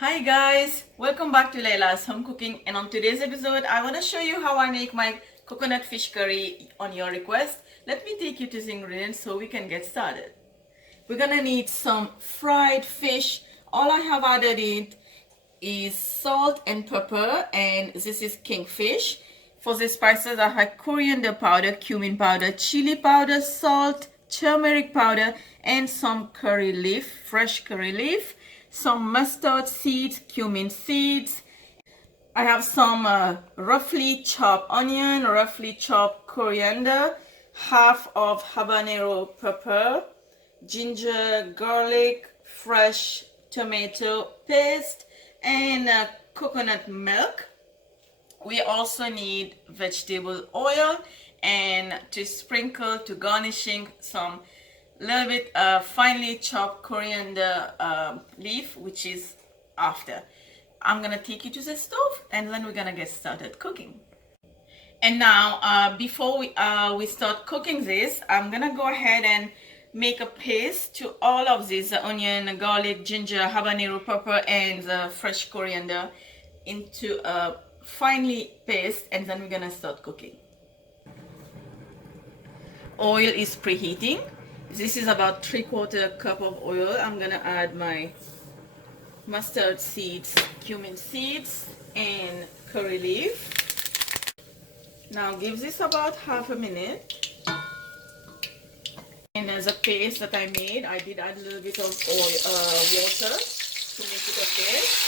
Hi guys, welcome back to Laila's Home Cooking, and on today's episode I want to show you how I make my coconut fish curry on your request. Let me take you to the ingredients so we can get started. We're gonna need some fried fish. All I have added in is salt and pepper, and this is kingfish. For the spices I have coriander powder, cumin powder, chili powder, salt, turmeric powder, and some curry leaf, fresh curry leaf, some mustard seeds, cumin seeds. I have some roughly chopped onion, roughly chopped coriander, half of habanero pepper, ginger, garlic, fresh tomato paste, and coconut milk. We also need vegetable oil, and to sprinkle, to garnishing, some little bit finely chopped coriander leaf, which is after. I'm gonna take you to the stove and then we're gonna get started cooking. And now before we start cooking this, I'm gonna go ahead and make a paste to all of these onion, garlic, ginger, habanero pepper, and the fresh coriander into a finely paste, and then we're gonna start cooking. Oil is preheating. This is about 3/4 cup of oil. I'm gonna add my mustard seeds, cumin seeds, and curry leaf. Now give this about half a minute. And as a paste that I made, I did add a little bit of water to make it a paste.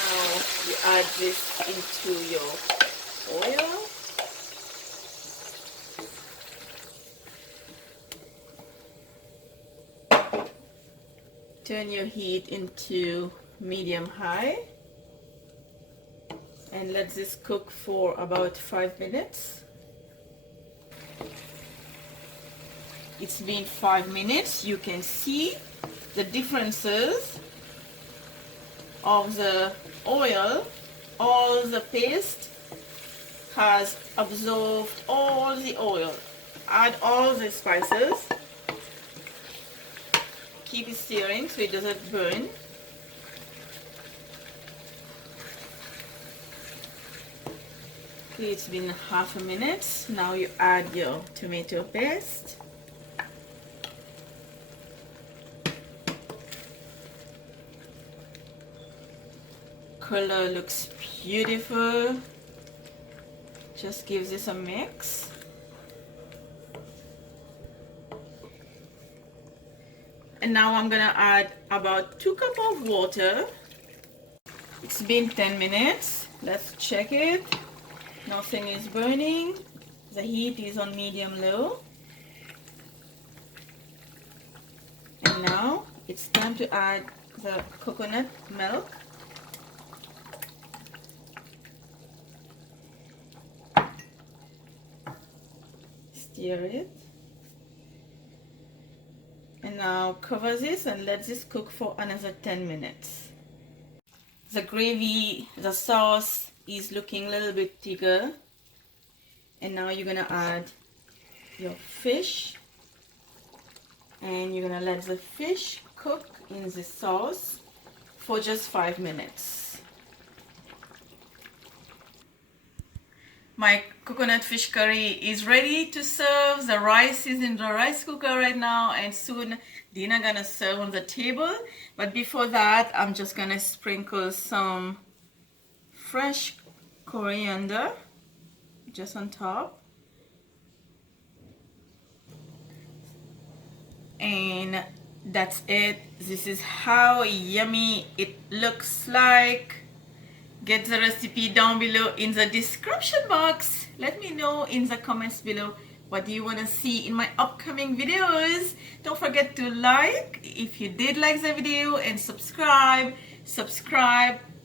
Now you add this into your oil. Turn your heat into medium high and let this cook for about 5 minutes. It's been 5 minutes. You can see the differences of the oil. All the paste has absorbed all the oil. Add all the spices. Keep it stirring so it doesn't burn. Okay, it's been half a minute. Now you add your tomato paste. Color looks beautiful. Just give this a mix. And now I'm gonna add about 2 cups of water. It's been 10 minutes. Let's check it. Nothing is burning. The heat is on medium low. And now it's time to add the coconut milk. Stir it. And now cover this and let this cook for another 10 minutes. The gravy, the sauce is looking a little bit thicker. And now you're gonna add your fish. And you're gonna let the fish cook in the sauce for just 5 minutes. My coconut fish curry is ready to serve. The rice is in the rice cooker right now, and soon dinner gonna serve on the table. But before that, I'm just gonna sprinkle some fresh coriander just on top. And that's it. This is how yummy it looks like. Get the recipe down below in the description box. Let me know in the comments below what do you want to see in my upcoming videos. Don't forget to like if you did like the video, and subscribe,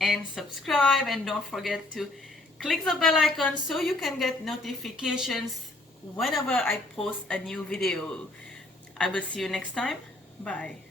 and don't forget to click the bell icon so you can get notifications whenever I post a new video. I will see you next time. Bye.